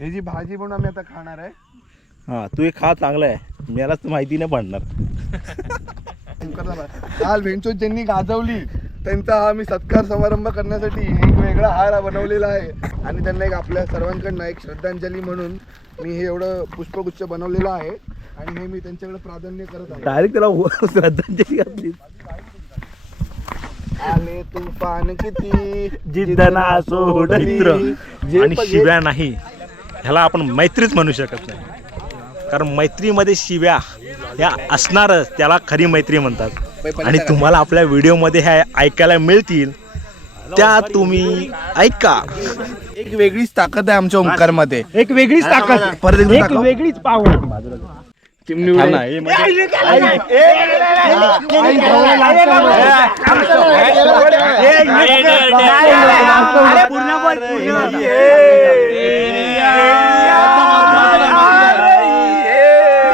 ही जी भाजी म्हणून आम्ही आता खाणार आहे. हा तू एक खा, चांगला आहे. मलाच माहिती नाही पडणार. काल भेंचो ज्यांनी गाजवली त्यांचा हा मी सत्कार समारंभ करण्यासाठी एक वेगळा हार बनवलेला आहे आणि त्यांना एक आपल्या सर्वांकडनं एक श्रद्धांजली म्हणून मी हे एवढं पुष्पगुच्छ बनवलेलं आहे आणि हे मी त्यांच्याकडे प्राधान्य करत आहे. डायरेक्ट त्याला श्रद्धांजली घातली. आले तुफान किती जिद्दना सोड मित्र आणि शिव्या नाही, ह्याला आपण मैत्रीच म्हणू शकत नाही. कारण मैत्रीमध्ये शिव्या या असणारच, त्याला खरी मैत्री म्हणतात. आणि तुम्हाला आपल्या व्हिडिओमध्ये ह्या ऐकायला मिळतील, त्या तुम्ही ऐका. एक वेगळीच ताकद आहे आमच्या ओंकार मध्ये, एक वेगळीच ताकद, परत एक वेगळीच पावर.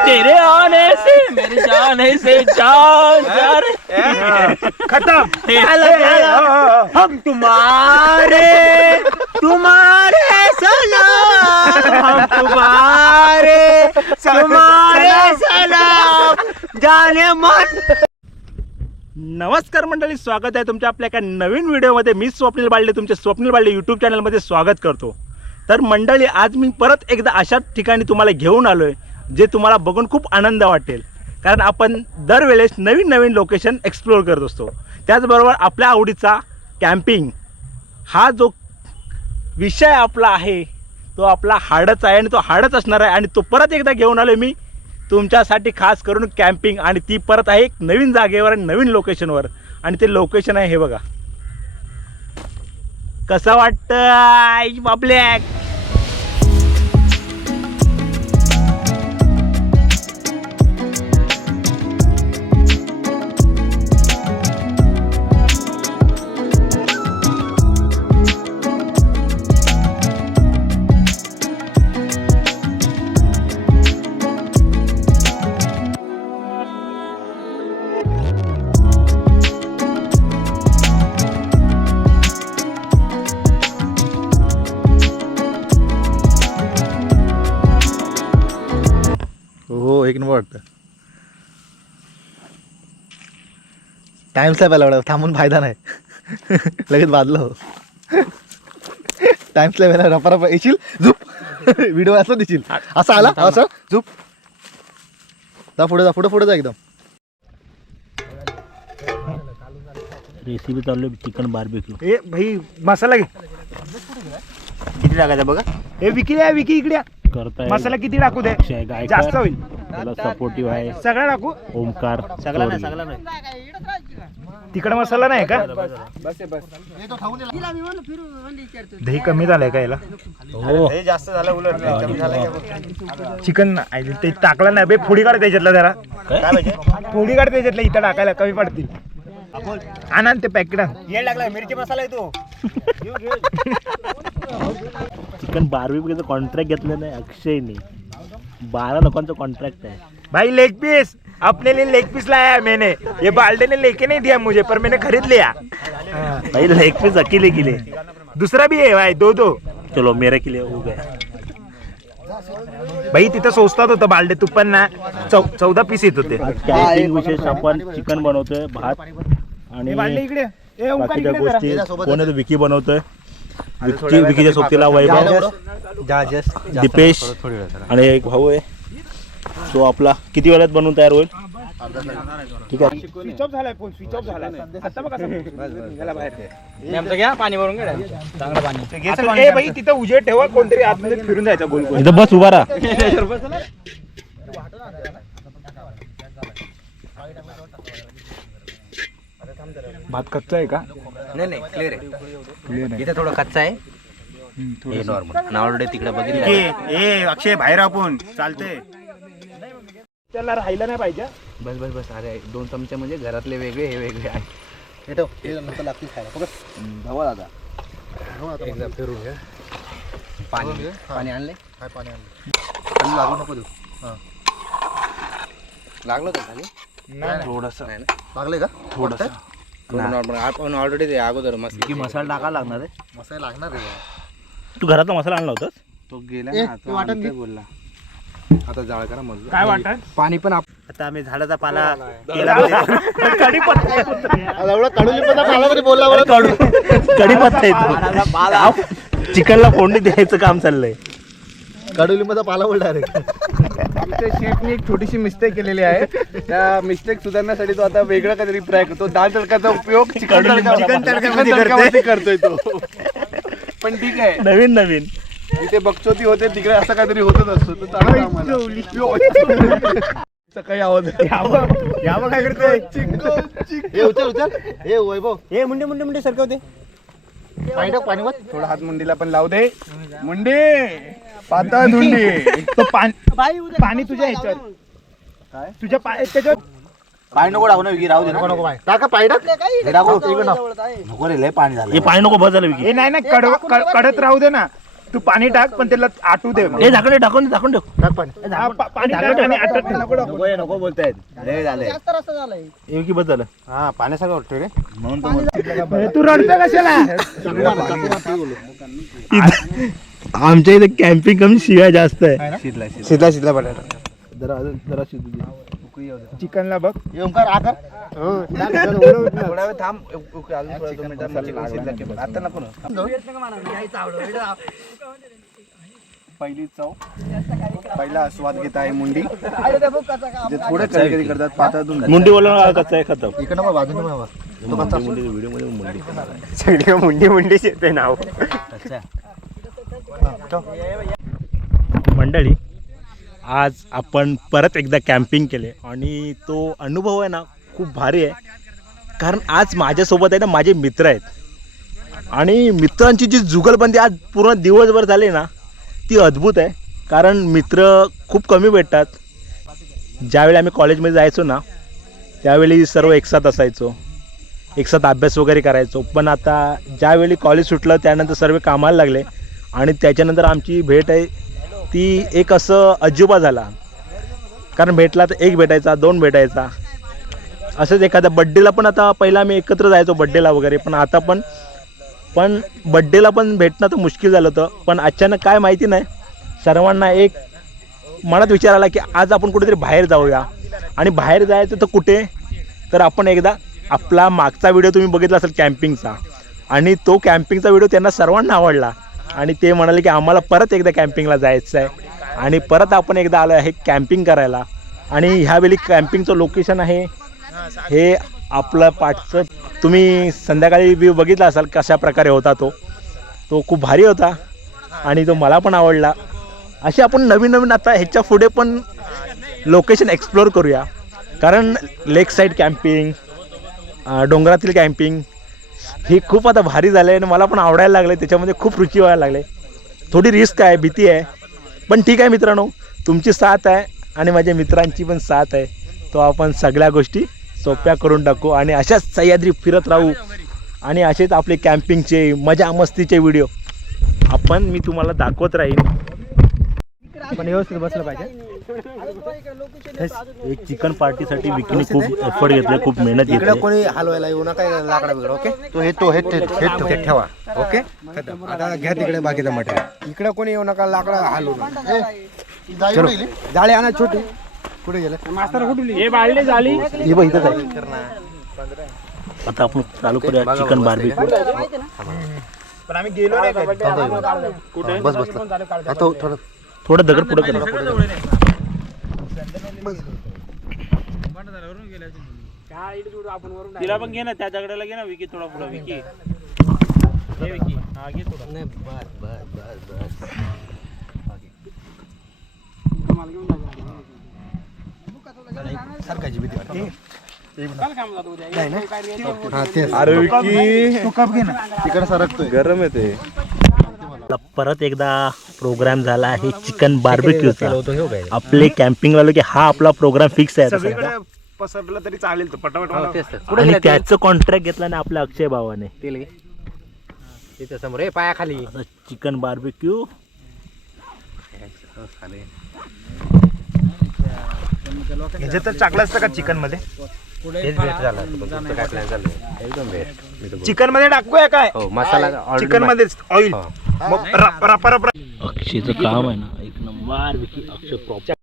तेरे आने से मेरे जाने से जान जा रे खत्म. हम तुम्हारे सलाम, हम तुम्हारे सलाम जाने मन. नमस्कार मंडळी, स्वागत आहे तुमच्या आपल्या एका नवीन व्हिडिओमध्ये. मी स्वप्नील बालडे तुमचे स्वप्नील बालडे यूट्यूब चॅनलमध्ये स्वागत करतो. तर मंडळी, आज मी परत एकदा अशाच ठिकाणी तुम्हाला घेऊन आलो आहे जे तुम्हाला बघून खूप आनंद वाटेल. कारण आपण दरवेळेस नवीन नवीन लोकेशन एक्सप्लोअर करत असतो. त्याचबरोबर आपल्या आवडीचा कॅम्पिंग हा जो विषय आपला आहे तो आपला हाडच आहे आणि तो हाडच असणार आहे. आणि तो परत एकदा घेऊन आलो मी तुमच्यासाठी खास करून कॅम्पिंग, आणि ती परत आहे एक नवीन जागेवर आणि नवीन लोकेशनवर. आणि ते लोकेशन आहे हे बघा. कसं वाटतं बाबल्या? हो, एक नंबर वाटतं. टाइम स्लॅब आला, थांबून फायदा नाही. लगेच बाजलं हो. टाइम स्लॅब आला, रपा येशील झुप. व्हिडिओ असं दिशील, असं आला असं झुप. जा पुढे, जा पुढे जा एकदम. रेसिपी चालू आहे चिकन बार्बेक्यू. ए भाई, मसाला घे. किती टाकायचा बघा? ए विकी द्या, विकी इकडे करताय मसाला किती टाकू दे? जास्त होईल. त्याला सपोर्टिव्ह आहे सगळा टाकू. ओमकार. सगळा नाही तिकडे मसाला नाही का? दही कमी झालंय का याला? हो, जास्त झालं उलट. चिकन ते टाकलं नाही बे. फोडी काढ त्याच्यातला जरा. काय पाहिजे? फोडी काढ त्याच्यातला, इथं टाकायला कमी पडतील. आण ते पॅकेट आण. येड लागला मिरची मसाला आहे तो. चिकन बार्बेक्यूचं कॉन्ट्रॅक्ट घेतलं नाही अक्षयने. 12 लोकांचं कॉन्ट्रॅक्ट आहे भाई. लेग पीस अपने लिए लेग पीस लाया है मैंने. ये बाल्डे ने लेके नहीं दिया मुझे, पर मैंने खरीद लिया. भाई. लेग पीस अकेले के लिए. दूसरा भी है भाई, दो. चलो मेरे के लिए हो गया. भाई तिथं स्वस्तात होतं बाल्डे. तू पण ना 14 पीस येत होते. कॅम्पिंग विशेष आपण चिकन बनवतोय, भात आणि इकडे बाकीच्या गोष्टी. कोण आहे तो? विकी बनवतोय. विकीच्या सोबतीला वैभव, दीपेश आणि एक भाऊ आहे. तो आपला किती वेळात बनवून तयार होईल? ठीक आहे. स्विच ऑफ झालाय फोन, स्विच ऑफ झालाय. आता बघा निघाला बाहेर. आमचं घ्या पाणी भरून घ्या, चांगलं पाणी. ए भाई, तिथं उजेड ठेवा. कोणतरी आतमध्ये फिरून जायचा गोल गोल. इथं बस उभा राहा. भात कच्चा आहे का? नाही क्लिअर आहे. इथे थोडं कच्चा आहे, हे नॉर्मल. ऑलरेडी तिकडे बघितलं. ए अक्षय, बाहेर आपण चालतंय. त्याला राहिलं नाही पाहिजे. बस. अरे 2 चमचे म्हणजे घरातले वेगळे, हे वेगळे आहे. एकदा फिरून घ्या. पाणी आणले. लागू नको देऊ. लागलं तर खाली थोडंसं लागले का? थोडंसं नॉर्मल. आपण ऑलरेडी ते अगोदर मस्त की मसाला टाकायला लागणार आहे. मसाला लागणार आहे. तू घरातला मसाला आणला होतास? तो गेला ए, ना, ते तो वाटण आणतोय घे. बोलला. आता जाळ करा मग काय वाटत पाणी पण आता आम्ही झाडाचा पाला कढीपत्ता एवढा कडुलिंबाचा पाला तरी बोलला बरं. कढीपत्ता येतो चिकनला फोडणी द्यायचं काम चाललंय. कडुलिंबाचा पाला बोल डायरेक्ट. आमच्या शेफने एक छोटीशी मिस्टेक केलेली आहे. त्या मिस्टेक सुधारण्यासाठी तो आता वेगळा काहीतरी फ्राय करतो. दाल तडकाचा उपयोग चिकन तडकावरती करतोय तो. पण ठीक आहे, नवीन नवीन इथे बकचोदी होते तिकडे असं काहीतरी होतच असतो. तो चांगला आम्हाला. सकाळी आवाज यावं काय करतोय हे उचल उचल. हे वैभव हे मुंडे मुंडे मुंडे सरकवते. पाणी टाक पाणी मत. थोडा हात मुंडीला पण लावू दे. मुंडे पाता धुंडी. तो पाणी तुझ्या ह्याच्यावर काय? तुझ्या त्याच्यावर पाय नको टाकू ना विकी, राहू दे नको नको पाणी टाका पाणी टाक. हे टाकू नको रे, लय पाणी झालं. हे पाणी नको बदल विकी. हे नाही ना कडत राहू दे ना. तू पाणी टाक पण त्याला आटू दे. हे झाकण टाकून ठेव. टाक पाणी. पाणी टाक आणि आटत ठेव. नको हे नको बोलतायत, लय झालंय. हे विकी बदल हा पाण्यासारखं वाटतोय रे. म्हणून तो म्हणतो. तू रडतो कशाला? आमच्या इथे कॅम्पिंग कमी शिवाय जास्त आहे. शिजला शिजला बटाटा. जरा अजून जरा शिजू दे. चिकनला बघ. हे ओंकार आकार. थोडा वेळ थांब. अजून थोडं 2 मिनिटात चिकन शिजलं की बघ. आता नको ना. पहिली चव, पहिला स्वाद घेत आहे मुंडी. जे थोडं कधी कधी करतात पातळ धुंडी. मुंडी बोलून कच्चा आहे खतम. इकडं बघ बाजूने बघ. तो कच्चा असतो. व्हिडिओ मध्ये मुंडी सगळी मुंडी मुंडीच येते नाव. अच्छा. मंडळी, आज आपण परत एकदा कॅम्पिंग केले आणि तो अनुभव आहे ना खूप भारी आहे. कारण आज माझ्यासोबत आहे ना माझे मित्र आहेत आणि मित्रांची जी जुगलबंदी आज पूर्ण दिवसभर झाली ना ती अद्भुत आहे. कारण मित्र खूप कमी भेटतात. ज्यावेळी आम्ही कॉलेजमध्ये जायचो ना त्यावेळी सर्व एकसाथ असायचो, एकसाथ अभ्यास वगैरे करायचो. पण आता ज्यावेळी कॉलेज सुटलं त्यानंतर सर्व कामाला लागले आणि त्याच्यानंतर आमची भेट आहे ती एक असं अजिबा झाला. कारण भेटला तर एक भेटायचा, 2 भेटायचा, असंच एखाद्या बड्डेला पण. आता पहिला आम्ही एकत्र जायचो बड्डेला वगैरे, पण आता पण बड्डेला पण भेटणं तर मुश्किल झालं होतं. पण अचानक काय माहिती नाही सर्वांना एक मनात विचार आला की आज आपण कुठेतरी बाहेर जाऊया. आणि बाहेर जायचं तर कुठे, तर आपण एकदा आपला मागचा व्हिडिओ तुम्ही बघितला असेल कॅम्पिंगचा, आणि तो कॅम्पिंगचा व्हिडिओ त्यांना सर्वांना आवडला आणि ते म्हणाले की आम्हाला परत एकदा कॅम्पिंगला जायचं आहे आणि परत आपण एकदा आलो आहे कॅम्पिंग करायला. आणि ह्यावेळी कॅम्पिंगचं लोकेशन आहे हे आपलं पाठचं. तुम्ही संध्याकाळी व्ह्यू बघितला असाल कशा प्रकारे होता तो खूप भारी होता आणि तो मला पण आवडला. असे आपण नवीन नवीन आता ह्याच्या पुढे पण लोकेशन एक्सप्लोअर करूया. कारण लेक साईड कॅम्पिंग, डोंगरातील कॅम्पिंग हे खूप आता भारी झालं आहे आणि मला पण आवडायला लागलं. त्याच्यामध्ये खूप रुची व्हायला लागले. थोडी रिस्क आहे, भीती आहे, पण ठीक आहे मित्रांनो, तुमची साथ आहे आणि माझ्या मित्रांची पण साथ आहे. तो आपण सगळ्या गोष्टी सोप्या करून टाकू आणि अशाच सह्याद्री फिरत राहू आणि असेच आपले कॅम्पिंगचे मजा मस्तीचे व्हिडिओ मी तुम्हाला दाखवत राहीन. पण व्यवस्थित बसलं पाहिजे. एक चिकन पार्टीसाठी विकीने खूप एफर्ट घेतले, खूप मेहनत इकडे घेतली. कोणी हलवायला येऊ नका लाकडा बिकडा. ओके, तो हे ठेवा. ओके, आता घ्या तिकडे बाकीचा मटेरियल. इकडे कोणी येऊ नका, लाकडा हलवू नका. जाळी आणा छोटी. कुठे गेलं? हे बाळले झाली. हे बघ इथंच आहे. आता आपण चालू करूया चिकन बार्बेक्यू. पण आम्ही गेलो नाही कुठे बस बसला. थोडं दगड पुढे करा. तिला पण घे ना, त्या दगडाला घे ना विकी, थोडा पुढे विकी. विकी हा घे थोडा. सारखाची भीती वाटते. अरे विकी तू कप घे ना. तिकडे सरकतोय. गरम येते. परत एकदा प्रोग्राम झाला आहे चिकन बार्बेक्यूचा. आपले कॅम्पिंग वाले की हा आपला प्रोग्राम फिक्स आहे आता सध्या. सगळीकडे पसरलं तरी चालेल. तो पटापट आणि त्याचं कॉन्ट्रॅक्ट घेतला ना आपल्या अक्षय भावाने. तेल घे तिथे समोर. हे पायाखाली. चिकन बार्बेक्यू ह्याच्यात तर चांगलं असतं का चिकन मध्ये? हेच बेस्ट झालं. तुमचं काय प्लॅन चालू आहे? एकदम बेस्ट. चिकन मध्ये टाकूया काय? हो, मसाला चिकन मध्ये ऑइल. मग रप अक्षय अक्षयचं काम आहे ना एक नंबर अक्षय प्रॉपर.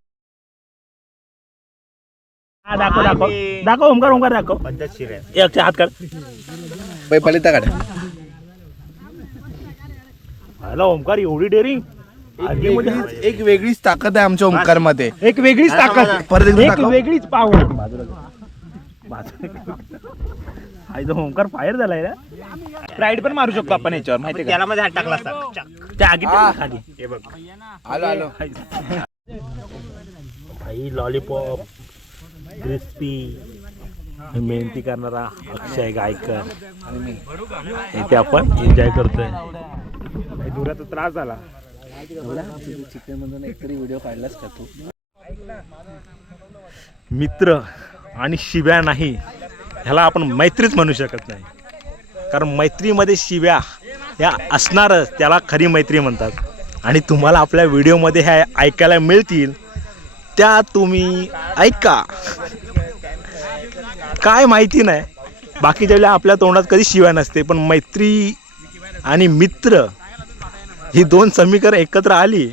दाखव दाखव दाखव ओमकार ओमकार दाखव. पद्धतशीर आहे. अक्षय हात काढ. पलिता काढ. हॅलो ओमकार एवढी डेअरिंग. एक वेगळीच ताकद आहे आमच्या ओमकार मध्ये. एक वेगळीच ताकद. परत एकदा एक दाखव. वेगळीच पावर. ओमकार फायर झालाय ना. राईड पण मारू शकतो आपण याच्यावर माहिती त्याला मध्ये हात टाकला असता त्या आगीत खाली. हे बघ आलो आलो. भाई लॉलीपॉप क्रिस्पी मेहनती करणारा अक्षय गायकर इथे आपण एन्जॉय करतोय. दुराचा त्रास झाला. चिकन मधून एकतरी व्हिडिओ काढलास का तू? मित्र आणि शिव्या नाही ह्याला आपण मैत्रीच म्हणू शकत नाही. कारण मैत्रीमध्ये शिव्या ह्या असणारच त्याला खरी मैत्री म्हणतात. आणि तुम्हाला आपल्या व्हिडिओमध्ये ह्या ऐकायला मिळतील त्या तुम्ही ऐका. काय माहिती नाही बाकीच्या वेळेला आपल्या तोंडात कधी शिव्या नसते पण मैत्री आणि मित्र ही दोन समीकरण एकत्र आली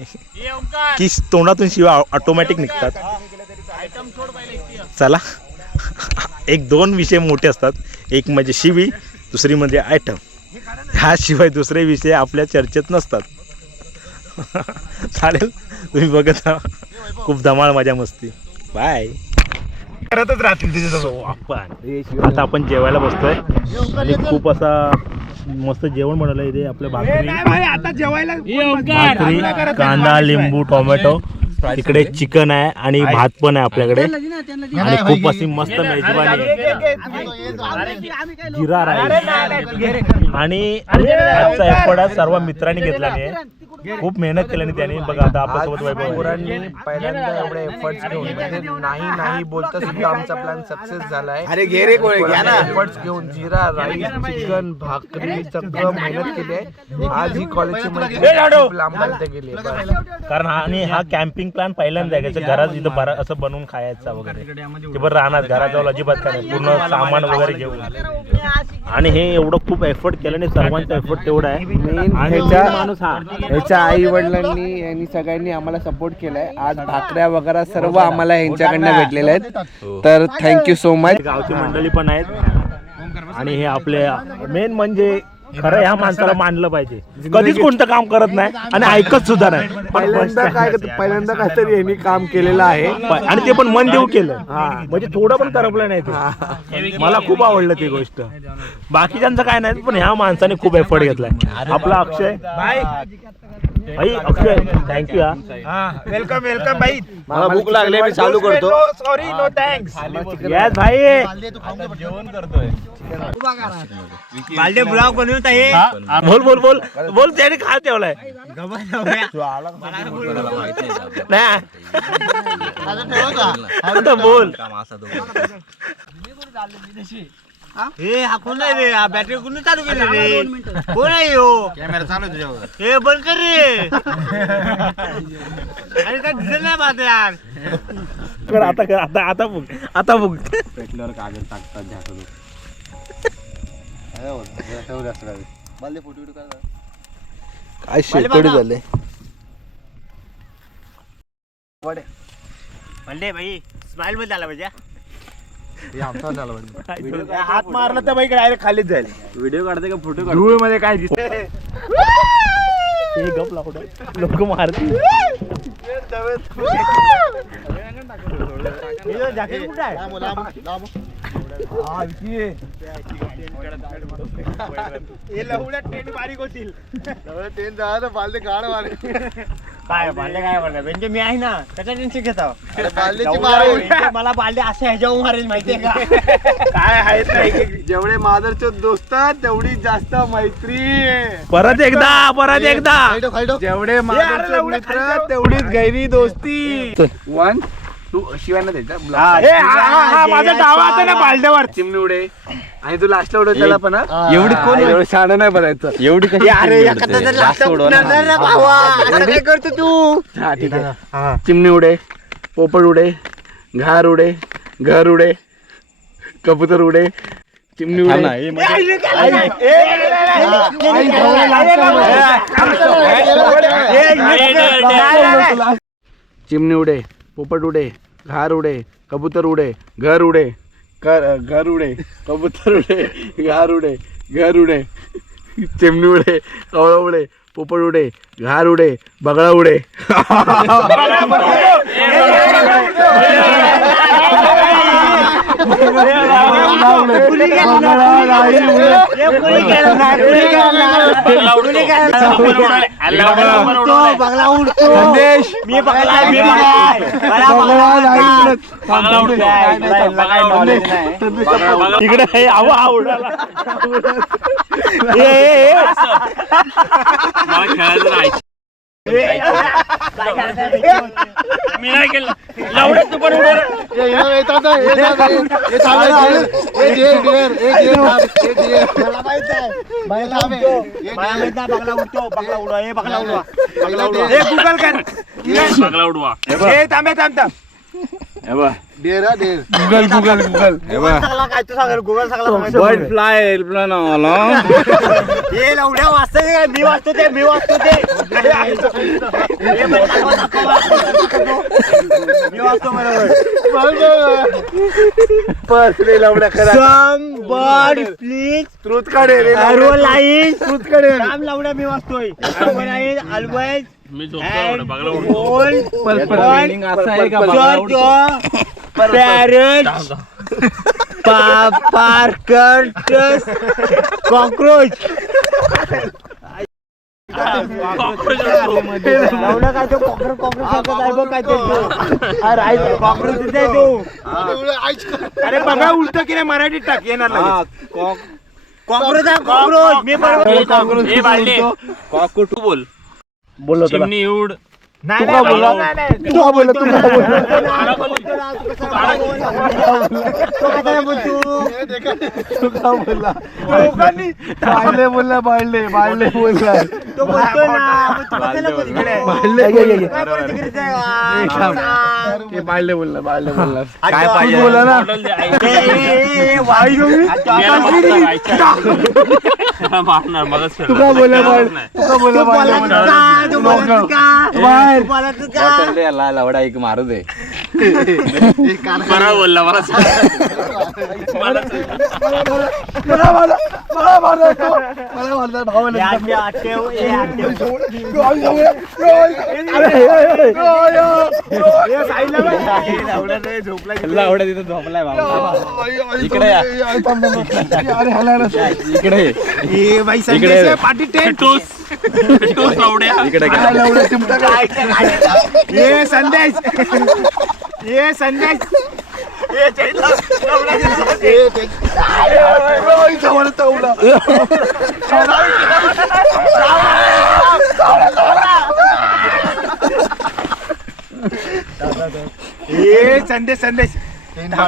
की तोंडातून शिव्या ऑटोमॅटिक निघतात. चला एक दोन विषय मोठे असतात. एक म्हणजे शिवी दुसरी म्हणजे आयटम. ह्याशिवाय दुसरे विषय आपल्या चर्चेत नसतात. चालेल तुम्ही बघत राहा. खूप धमाल मजा मस्ती. बाय. करतच राहतील तिथे. आता आपण जेवायला बसतोय आणि खूप असा मस्त जेवण बनवलं इथे. आपल्या भाकरी आता जेवायला भाकरी कांदा लिंबू टोमॅटो तिकडे चिकन आहे आणि भात पण आहे आपल्याकडे आणि खूप अशी मस्त मेजवानी जिरा राईस आणि आजचा एफर्ट सर्व मित्रांनी घेतल्याने खूप मेहनत केल्याने त्यांनी. बघा आता आपल्यासोबत वैभव पहिल्यांदा एवढे एफर्ट्स घेऊन म्हणजे नाही बोलता सुद्धा आमचा प्लॅन सक्सेस झालाय. अरे घे रे गोळे घ्या ना. एफर्ट्स घेऊन जिरा राईस चिकन भाकरी सगळं मेहनत केली आहे. आज ही कॉलेजची खूप लांब गेली. कारण आणि हा कॅम्पिंग प्लॅन पहिल्यांदा आहे. घरात इथं बरा असं बनवून खायचा वगैरे ते बरं राहणार. घरात जाऊन अजिबात काय नाही. पूर्ण सामान वगैरे घेऊन आणि हे एवढं खूप एफर्ट केल्याने सर्वांचा एफर्ट तेवढा आहे. आणि माणूस हा ह्याच्या आई वडिलांनी यांनी सगळ्यांनी आम्हाला सपोर्ट केलाय. आज भाकऱ्या वगैरे सर्व आम्हाला यांच्याकडनं भेटलेल्या आहेत. तर थँक्यू सो मच. गावची मंडळी पण आहेत आणि हे आपले मेन म्हणजे खरं ह्या माणसाला मानलं पाहिजे. कधीच कोणतं काम करत नाही आणि ऐकत सुद्धा नाही. पहिल्यांदा काहीतरी यांनी काम केलेलं आहे आणि ते पण मन देऊ केलं. म्हणजे थोडं पण करपलं नाही ते. मला खूप आवडलं ती गोष्ट. बाकीच्यांचं काय नाही पण ह्या माणसाने खूप एफर्ट घेतलाय. आपला अक्षय भाई अक्षय थँक्यू. वेलकम वेलकम भाई. मला भूक लागली मी चालू करतो. Sorry no thanks. येस भाई. जेवण करतोय. बालदे ब्लॉग बनवत आहे. बोल बोल बोल बोल त्याने खा ठेवलाय नाही आता बोल. हे हा कोण आहे रे? हा बॅटरी कोणी चालू केली रे? कोण आहे हो? कॅमेरा चालू आहे तुझ्यावर. हे बंद कर रे. अरे काय दिसत नाही माझं यार. कर आता कर आता आता बघ आता बघ. पेटल्यावर कागद टाकतात झाकून. काय शेकोडी झाले. म्हणले भाई स्माइल मध्ये आला पाहिजे. हात मारला तर बाई डायरेक्ट खालीच जाईल. व्हिडिओ काढते का फोटो धूळ मध्ये काय दिसत गप लावतो लोक मारतील. जॅकेट कुठे आहे? ट्रेन बारीक होतील. काय बालदे काय म्हणणार म्हणजे मी आहे ना त्याच्या टेन्शन घेता. मला बालदे असे ह्याच्यावर मारेल माहितीये का? काय आहे जेवढे मादरचे दोस्त तेवढी जास्त मैत्री. परत एकदा जेवढे मादरचे मित्र तेवढीच गैरी दोस्ती. 1 2 शिवायला द्यायचा. माझा डावा होता ना बालद्यावर. चिमणी उडे आणि तू लास्टला उडव त्याला पण. एवढी कोण एवढं शहाणं नाही बनायचं. एवढी कशी काय करतो तू? हा ठीक आहे. चिमणी उडे पोपट उडे घार उडे घर उडे कबूतर उडे चिमणी उडे चिमणी उडे, पोपट उडे, घार उडे, कबूतर उडे, घर उडे, घर उडे, कबूतर उडे, घार उडे, घर उडे, चिमणी उडे, कवळा उडे, पोपट उडे, घार उडे, बगळा उडे. इकडे आवडाला मी नाही केलं लावडत तू पण उडे बर्ड फ्लाय मी वाचतो ते मी वाचतो ते मी वाचतो बरोबर Somebody please ट्रूथ काढे रे लाईन ट्रूथ काढे राम लावड्या मी वाचतोय ऑलवेज मी पॅरेट्स पार्कर्स कॉक्रोच लावडा काय तो कॉक्रोच काय तो अरे बघा उलट की नाही मराठीत टाक येणार कॉक्रोच मी बरोबर कॉकटू बोल बोल चिमणी उड नाही तू का बोला बाळले बोलला तो बोलतोय बाळले बोलला काय पाहिजे बोला ना तुका बोला लवडा एक मारू दे बरा बोलला लवडा तिथं झोपलाय बाबा इकडे या ये संदेश ये संदेश ये संदेश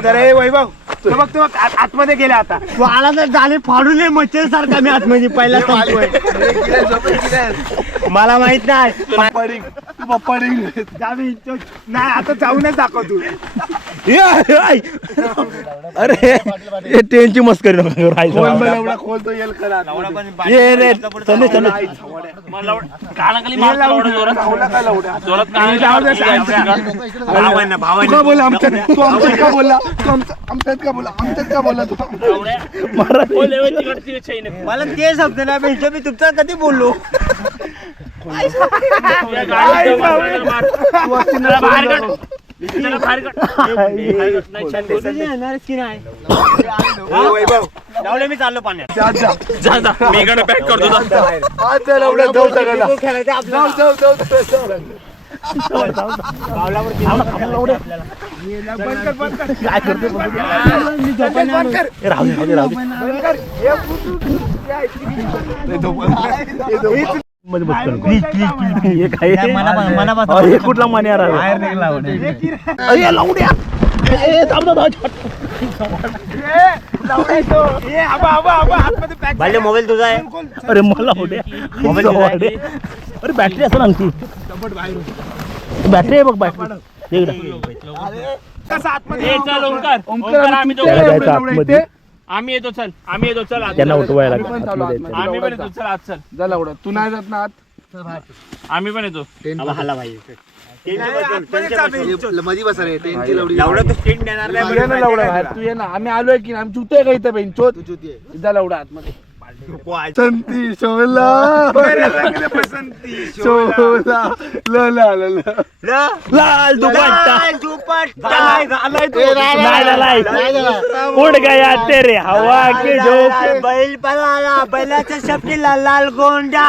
रे वैभव तो बघ आतमध्ये गेला आता तू आला तर झाले फाडून मच्छर सारखा मी आतमध्ये पहिला सांगतोय मला माहित नाही नाही आता जाऊनच दाखव तू अरे ट्रेनची मस्करी नको खोलतो येईल करा ये रे संदेश तुका बोला आमच्यात तू आमच्यात का बोलला तू आमच्यात का बोला तू मला ते समजलं नाही म्हणजे मी तुमचा कधी बोललो मी चाललो पाण्यात मी इकडे पॅक करतो कुठला मान्या मोबाईल तुझा आहे अरे मला मोबाईल अरे बॅटरी असं आणखी बॅटरी आहे बघ बॅटरी आम्ही येतो चल आत. त्यांना उठवायला आम्ही पण चालू आतमध्ये आतमध्ये. आम्ही पण येतो चल आत चल. जा लवडा, तू नाही जात ना आत. आम्ही पण येतो. मधी बसा रे टेनची लवडी एवढं तू स्टिंग देणार नाही तू ये ना लवडा बाहेर, तू ये ना. आम्ही आलोय की आम्ही चुते का इथं बेंचोत. जा लवडा आतमध्ये. संती शोला शोला लाल दुपट्टा नाही उड गया तेरे हवा के झोंके. बैल पळाला बैलाच्या शपटीला लाल गोंडा.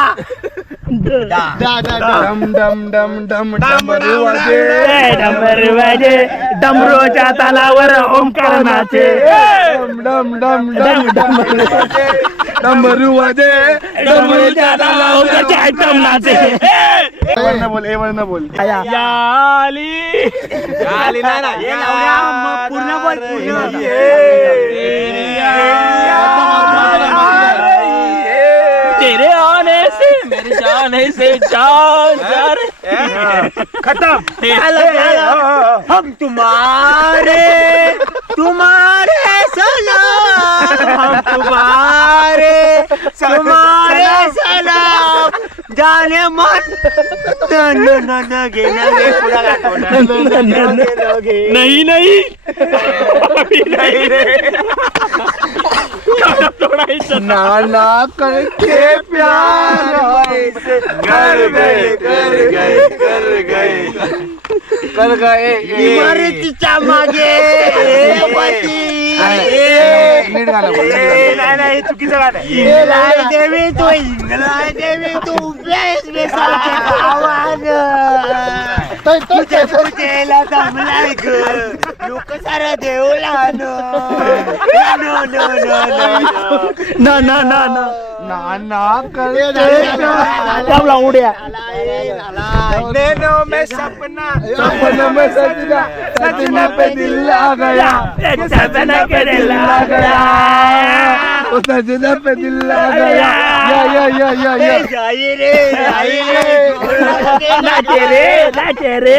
डम डम डम डम डमरू वाजे. डमरू वाजे डमरूच्या तालावर ओंकार नाचे. डम डम डम डम डमरू वाजे. डमरूच्या तालावर आयटम नाचे. वरनं बोल, ए वरनं बोल. याली नाही ना हे लावल्या मग पूर्ण बोल पूर्ण. तेरे आने से मेरी जाने से जान जा रे. खत्म. हम तुम्हारे सलाम हम तुम्हारे सलाम जाने मन न घेना नहीं नहीं नहीं रे. नाना करके प्यार कर गए इमारतीच्या मागे नीट गाणं बोल, नीट गाणं बोल. नाही चुकीचं गाणं. इंगलाय देवी तू बेस बेसाच्या गावानं तुझ्या पूजेला जमलाय ग लोक सारा देवलानं. ना ना ना ना नाना करके उड्या सपना में सजना पे दिल आ गया. सजना के दिल आ गया. ओ सजना पे दिल आ गया. या जाई रे नाचे रे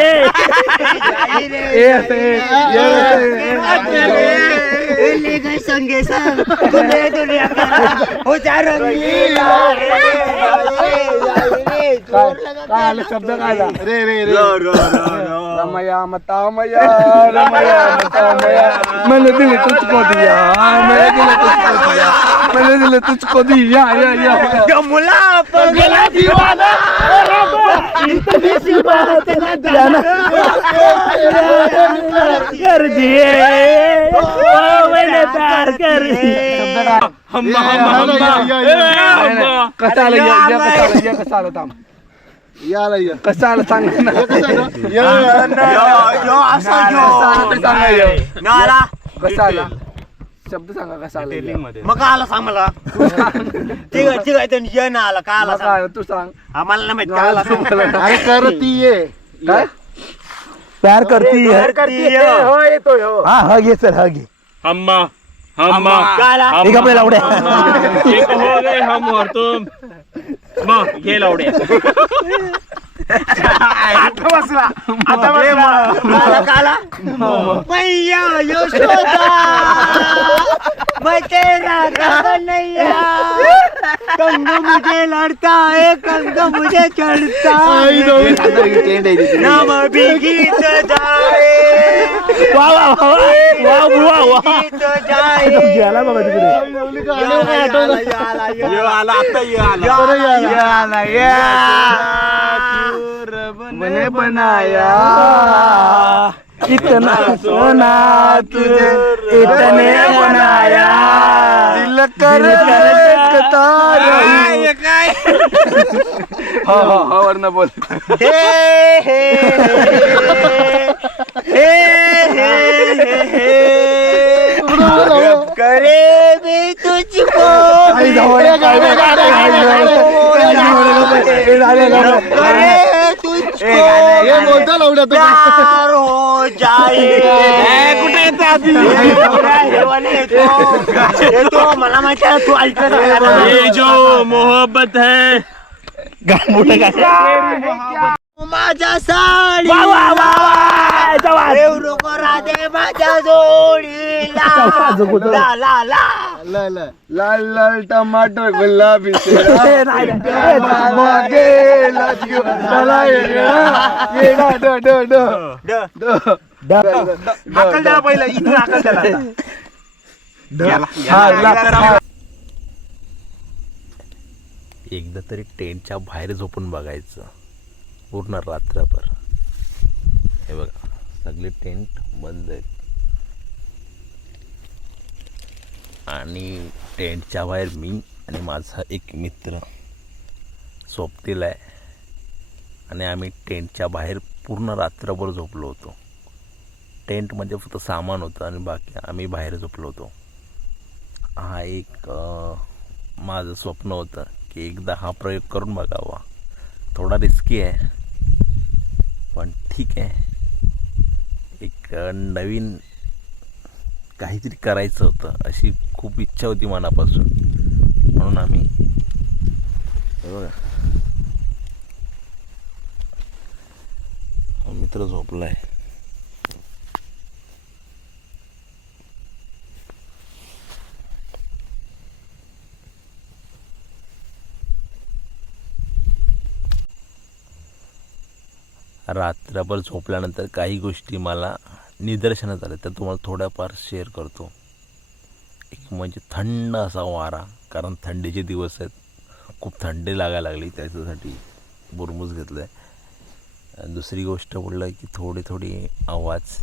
ले गए संगे संग तुम्हें दुनिया का हो जा रंगीला. काय शब्द काय रे रमया मतामया मैंने दिल तुझको दिया. मैंने दिल तुझको दिया. जमुला पगला दीवाना कर दिए मैंने प्यार कर कसा आलं थांब. कसा आलं सांग ना. कसा आला शब्द सांगा. कसा आला मग आला सांग मला. ठीक आहे तर ये ना आला का आला सांग. तू सांग. आम्हाला नाही माहित काय आला सांग. अरे करतीये काय प्यार करती है. हो येतोय हो. हा हग ये सर हग काय आला? एक आपल्या लावड्या हम और तुम मग घे लावड्या. आता बसला काला मैया यशोदा मैं तेरा कन्हैया. कंग मुझे लड़ता है कंग मुझे चढ़ता नाम भी गीत जाए वा वा वा वा वा वा गीत जाए. गेला बाबा तिकडे. बने बनाया इतना सोना तुझे इतने बनाया दिल कर देखता रही. हा वरनं बोल. करे भी तुझको हे बोलता लावड्या तू प्यार हो जाए. कुठे येतो मला माहिती आहे तू ऐकत ये जो मोहब्बत है मोठं काय माझ्या साडी वा वा वा वा राधे माझ्या जोडीला ला ला ला लाल लाल टमाटर गुलाबी तेरा मागेला जीव झाला वेगळा. येडा ड ड ड ड. हाकल द्या पहिलं, इथून हाकल द्या. एकदा तरी टेंटच्या बाहेर झोपून बघायचं पूर्ण रात्रभर. हे बघा सगळे टेंट बंद आहेत आणि टेंटच्या बाहेर मी आणि माझा एक मित्र स्वप्नील आहे आणि आम्ही टेंटच्या बाहेर पूर्ण रात्रभर झोपलो होतो. टेंटमध्ये फक्त सामान होतं आणि बाकी आम्ही बाहेर झोपलो होतो. हा एक माझं स्वप्न होतं की एकदा हा प्रयोग करून बघावा. थोडा रिस्की आहे पण ठीक आहे. एक नवीन काहीतरी करायचं होतं अशी खूप इच्छा होती मनापासून, म्हणून आम्ही बघा हा मित्र झोपला आहे. रात्रभर झोपल्यानंतर काही गोष्टी मला निदर्शनात आल्या तर तुम्हाला थोड्याफार शेअर करतो. एक म्हणजे थंड असा वारा, कारण थंडीचे दिवस आहेत, खूप थंडी लागायला लागली त्याच्यासाठी बुरमुस घेतलं आहे. दुसरी गोष्ट बोललं की थोडी आवाज,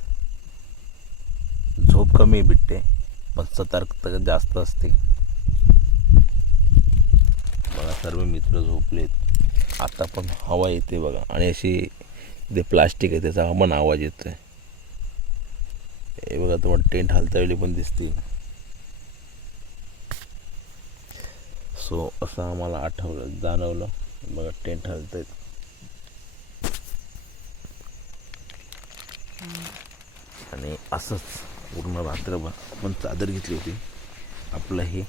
झोप कमी भेटते पण सतर्कता जास्त असते. बघा सर्व मित्र झोपलेत, आता पण हवा येते बघा आणि अशी ते प्लास्टिक आहे त्याचा पण आवाज येतो आहे. हे बघा तुम्हाला टेंट हलतावेळी पण दिसतील. सो असं आम्हाला जाणवलं बघा टेंट हलत आहेत. आणि असंच पूर्ण रात्रभर आपण चादर घेतली होती, आपलं हे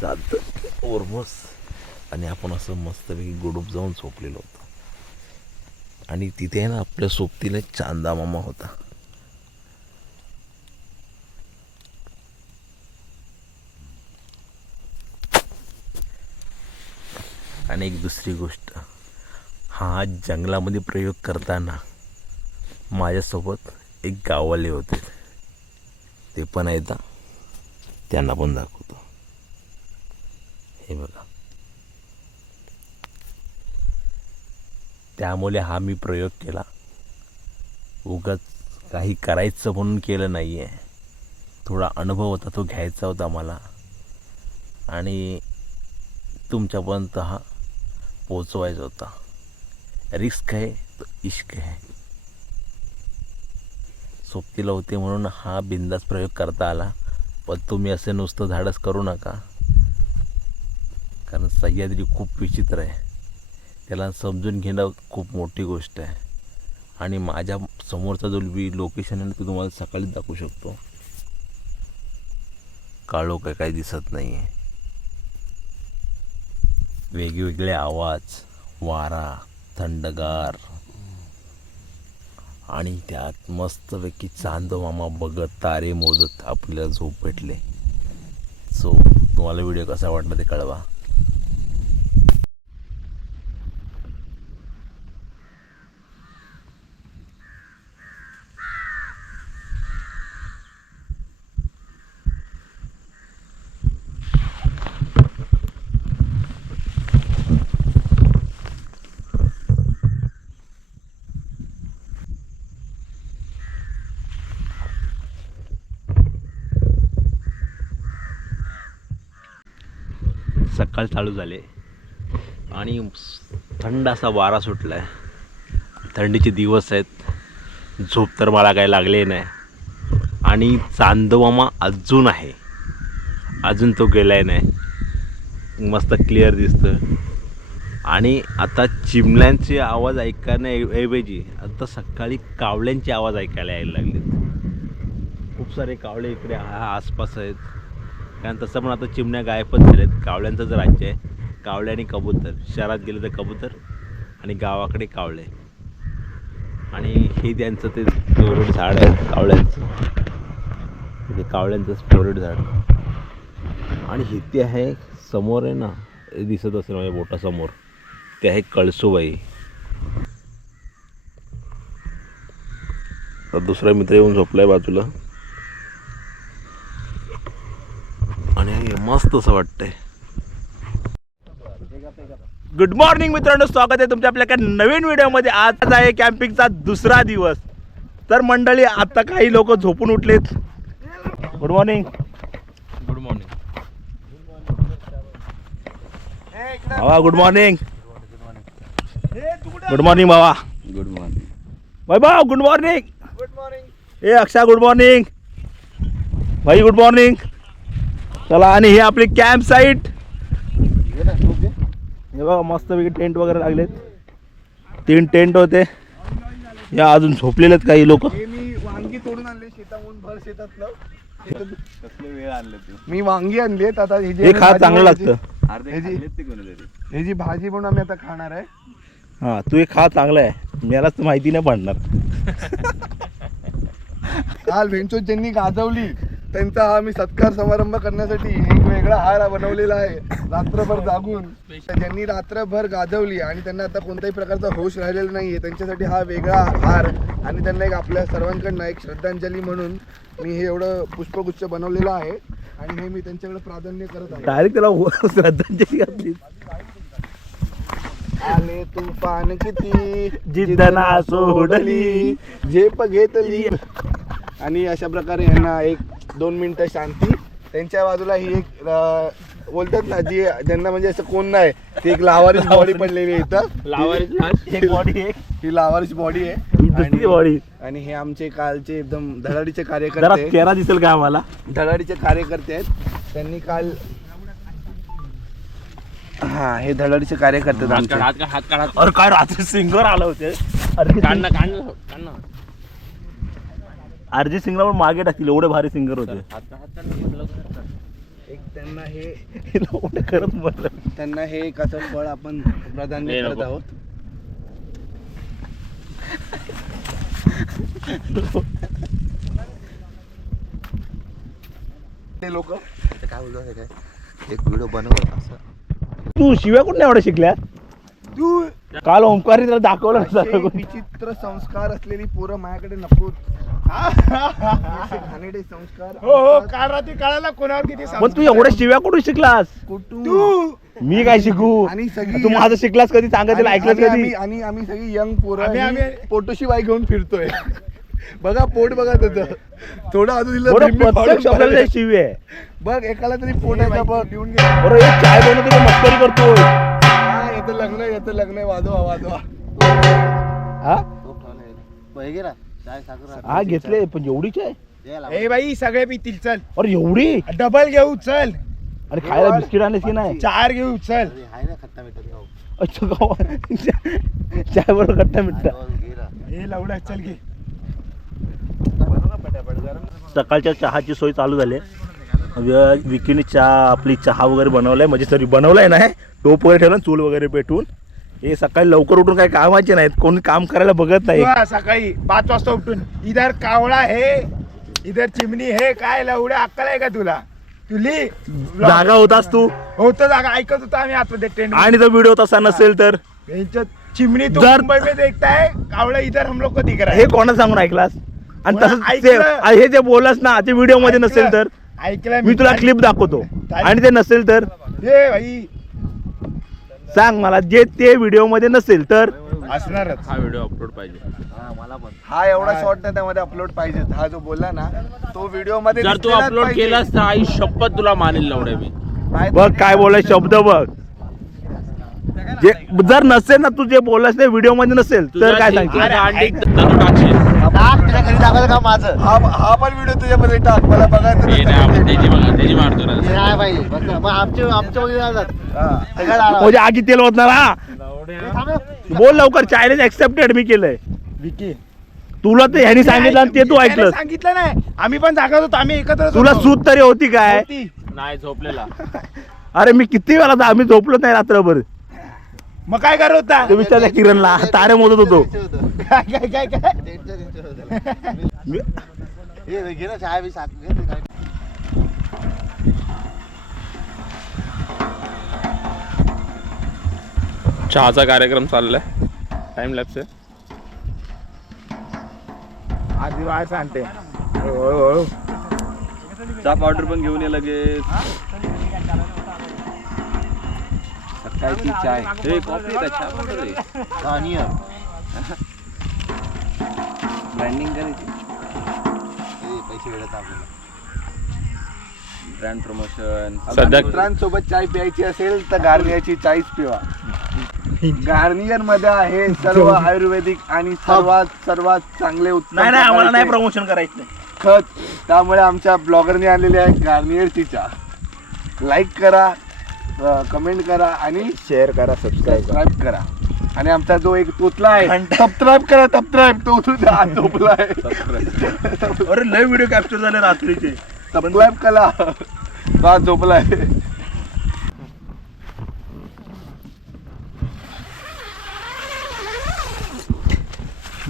चादर ओरमस आणि आपण असं मस्तपैकी गुडूप जाऊन झोपलेलो होतो. आणि तिथे ना आपल्या सोबतीला चांदा मामा होता. आणि एक दुसरी गोष्ट, हा जंगलामध्ये प्रयोग करताना माझ्यासोबत एक गाववाले होते, ते पण एकदा त्यांना पण दाखवतो. हे बघा, त्यामुळे हा मी प्रयोग केला. उगाच काही करायचं म्हणून केलं नाही आहे. थोडा अनुभव होता तो घ्यायचा होता मला आणि तुमच्यापर्यंत हा पोचवायचा होता. रिस्क आहे तो इश्क आहे. सोबतीला होते म्हणून हा बिंदास प्रयोग करता आला. पण तुम्ही असे नुसतं धाडस करू नका, कारण सह्याद्री खूप विचित्र आहे, त्याला समजून घेणं खूप मोठी गोष्ट आहे. आणि माझ्या समोरचा जो लोकेशन आहे तो तुम्हाला सकाळीच दाखवू शकतो. काळोख काही दिसत नाही आहे, वेगवेगळे आवाज, वारा, थंडगार आणि त्यात मस्तपैकी चांदो मामा बघत तारे मोजत आपल्याला झोप भेटले. सो तुम्हाला व्हिडिओ कसा वाटला ते कळवा. सकाळ चालू झाले आणि थंड असा वारा सुटला आहे. थंडीचे दिवस आहेत, झोप तर मला काय लागले नाही. आणि चांदोमामा अजून आहे, अजून तो गेलाय नाही, मस्त क्लिअर दिसतं. आणि आता चिमण्यांचे आवाज ऐकण्याऐवजी आता सकाळी कावळ्यांचे आवाज ऐकायला यायला लागले. खूप सारे कावळे इकडे आसपास आहेत, कारण तसं पण आता चिमण्या गायबच झाल्यात. कावळ्यांचं जर राज्य आहे, कावळे आणि कबूतर. शहरात गेले तर कबूतर आणि गावाकडे कावळे. आणि हे त्यांचं ते फेवरेट झाड आहे कावळ्यांचं, ते कावळ्यांचंच फेवरेट झाड. आणि इथे आहे समोर आहे ना, हे दिसत असेल माझ्या बोटासमोर, ते आहे कळसूबाई. तर दुसरा मित्र येऊन झोपलाय बाजूला आणि हे मस्त असं वाटतंय. गुड मॉर्निंग मित्रांनो, स्वागत आहे तुमच्या आपल्या एका नवीन व्हिडिओमध्ये. आज आहे कॅम्पिंगचा दुसरा दिवस. तर मंडळी, आता काही लोक झोपून उठलेत. Good morning. Good morning. भावा गुड मॉर्निंग. गुड मॉर्निंग भावा. Good morning. Vaibhav good morning. Good morning. ए अक्षा गुड मॉर्निंग. भाई गुड मॉर्निंग. चला, आणि हे आपली कॅम्प साईट. हे बघा मस्तपैकी टेंट वगैरे लागलेत. 3 टेंट होते. या अजून झोपलेले आहेत काही लोक. हे मी वांगी तोडून आणले शेताहून, भर शेतातलं. मी वांगी आणली आहेत. आता हे खा, चांगलं लागतं. हे जी भाजी म्हणून आम्ही आता खाणार आहे. हा, तू हे खा, चांगलं आहे. मलाच तर माहिती नाही पडणार. काल भेंचो ज्यांनी गाजवली त्यांचा हा मी सत्कार समारंभ करण्यासाठी एक वेगळा हार बनवलेला आहे. रात्रभर जागून ज्यांनी रात्रभर गाजवली आणि त्यांना आता कोणत्याही प्रकारचा होश राहिलेला नाहीये, त्यांच्यासाठी हा वेगळा हार आणि त्यांना एक आपल्या सर्वांकडनं एक श्रद्धांजली म्हणून मी हे एवढं पुष्पगुच्छ बनवलेलं आहे आणि हे मी त्यांच्याकडे प्राधान्य करत आहे. डायरेक्ट त्याला श्रद्धांजली घातली. आले तुफान किती जिद्दना सोडली. झेप घेतली. आणि अशा प्रकारे यांना 1-2 मिनिटं शांती. त्यांच्या बाजूला ही एक बोलतात ना, जी ज्यांना म्हणजे असं कोण नाही, ती एक लावारिस बॉडी पडलेली आहे इथं. एक बॉडी आहे, ही लावारिस बॉडी आहे. ही दुसरी बॉडी. आणि हे आमचे कालचे एकदम धडाडीचे जरा कार्यकर्ते, चेहरा दिसेल का आम्हाला? धडाडीचे कार्यकर्ते आहेत. त्यांनी काल हा हे धडाडीचे कार्यकर्ते आहेत आमचे. अरे काय रात्री सिंगर आले होते. अर्जित सिंगला पण मागे टाकतील, एवढे भारी सिंगर होते. एक त्यांना हे एवढे करत म्हटलं. त्यांना हे एक असं फळ आपण प्राधान्य करत आहोत. ते लोक काय बोलतो काय एक व्हिडिओ बनव असं. तू शिव्या कुठे एवढ्या शिकल्या? तू काल ओमकारी त्याला दाखवलं असे विचित्र संस्कार असलेली पोरं माझ्याकडे नको. घाणेरडे संस्कार. हो, काल रात्री कळाला कोणावर किती पण तू एवढ्या शिव्या कुठून शिकलास? कुठून मी काय शिकू? आणि सगळी तू माझं शिकलास कधी? सांगितलं ऐकलंस कधी? आणि आम्ही सगळी यंग पोरं आम्ही- ही पोटोशी बाई घेऊन फिरतोय. बघा पोट बघा त्याचं थोडं अजून प्रत्येक शब्दाला शिवी आहे. बघ एकाला तरी पोट आहे का बघ. घेऊन घे. अरे एक चाय बनवतो मस्करी करतोय. येतं लग्न वाजवा. हा घे ना चाय साखर हा घेतले, पण एवढी चाय? ए बाई, सगळे पितील, चल अरे एवढी? डबल घेऊ, चल. अरे खायला बिस्किट आणलेस की नाही? 4 घेऊ, चल. आहे ना खट्टा मिठा खाऊ. अच्छा गावा चाय बरोबर खट्टा मिठा. घे ना. हे लवडा, चल घे. सकाळच्या चहाची सोय चालू झाली. विकीने आपली चहा वगैरे बनवलाय, म्हणजे सॉरी बनवलाय नाही, टोप वगैरे ठेवला, चूल वगैरे पेटवून. हे सकाळी लवकर उठून काही कामाचे नाहीत, कोणी काम करायला बघत नाही. तू सकाळी 5 वाजता उठून इधर कावळा हे, इधर चिमणी हे, काय लवड्या अक्कल आहे का तुला? तुली जागा होतास तू, होतं जागा, ऐकत होतो आम्ही आतमध्ये टेंट. आणि तो व्हिडिओ तसा नसेल तर चिमणी तो जर- मुंबई में देखता है, कावळा इधर हम लोग को दिख रहा हे है. कोणा सांगून ऐकलास? आणि कोणा तसं ऐकलं? हे जे बोललास ना, ते व्हिडिओ मध्ये नसेल तर ऐकलं मी तुला क्लिप दाखवतो. आणि ते नसेल तर हे भाई सांग मला, जे ते व्हिडिओ मध्ये नसेल तर. असणारच. हा व्हिडिओ अपलोड पाहिजे. हा मला पण हा एवढा शॉर्ट नाही त्यामध्ये अपलोड पाहिजे. हा जो बोलला ना तो व्हिडिओ मध्ये जर तू दिसलेलाच अपलोड पाहिजे. केलास तर आई शपथ तुला मानेल लवड्या मी. बघ काय बोलाय शब्द बघ. जे जर नसेल ना, तू जे बोललास ते व्हिडिओ मध्ये नसेल तर काय सांगते? अंडीत तू टाकशील. टाक तुझ्या घरी टाकायचं का माझं? हा पण व्हिडिओ तुझ्यामध्ये टाक, मला बघायचं हे नाही, आपण त्याची मारतो ना. हे नाही पाहिजे बघ, मग आमच्या वगैरे जातात सगळ्यात आला. म्हणजे आगी तेल होणार हा. बोल लवकर. चॅलेंज ऍक्सेप्टेड मी केलंय. विकी तुला तर ह्यानी सांगितलं आणि ते तू त्याने ऐकलं. सांगितलं नाही, आम्ही पण जागत होतो, आम्ही एकत्र तुला सूत तरी होती काय? नाही झोपलेला. अरे मी किती वेळा आम्ही झोपलो नाही रात्रभर. मग काय करत होता? ते विचारल्या किरणला, तारे मोजत होतो. काय काय काय काय हे घे ना चहा बी साखर घे. चहाचा कार्यक्रम चाललाय टाइम लॅप्स आहे. आधी वाय सांगते हळूहळू चहा पावडर पण घेऊन ये लगेच. सकाळची चाय हे कॉफी आहे, चहा पावडर आहे. आणि ब्रँडिंग करायची, पैसे वेळेत आपल्याला. Brand promotion. सध्या मित्रांसोबत चाय प्यायची असेल तर गार्नियरची चायच पिवा. गार्नियर मध्ये आहे सर्व आयुर्वेदिक आणि सर्वात चांगले उत्तम नाही आम्हाला नाही प्रकारचे प्रमोशन करायचं नाही. खत. त्यामुळे आमच्या ब्लॉगरने आणलेली आहे गार्नियरची चहा. लाईक करा, कमेंट करा आणि शेअर करा, सबस्क्राईब करा. आणि आमचा जो एक तोतला आहे सबस्क्राईब करा, सबस्क्राईब. तो तुझा झोपला आहे. अरे लय व्हिडिओ कॅप्चर झाले रात्रीचे. सबस्क्राईब करा, तो आज झोपला आहे.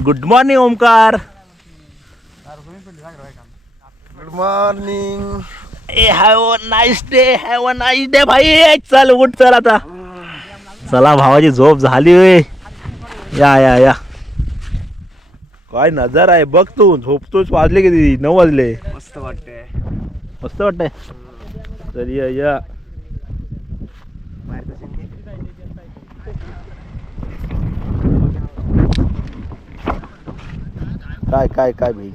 Good morning Omkar. Good morning. A have a nice day भाई. चल उठ चल आता. चला भावाची झोप झाली होय. या या या. काय नजर आहे बघ तू. झोपतोच. वाजले किती? 9 वाजले. मस्त वाटतंय. मस्त वाटतंय. चल या. काय भाई.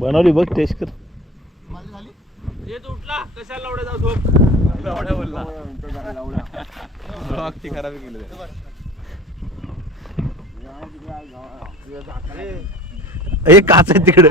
बनवली बघ, टेस्ट कर. कशाला एवढं जाऊ झोप. खराब केलं. हे काच आहे तिकडे.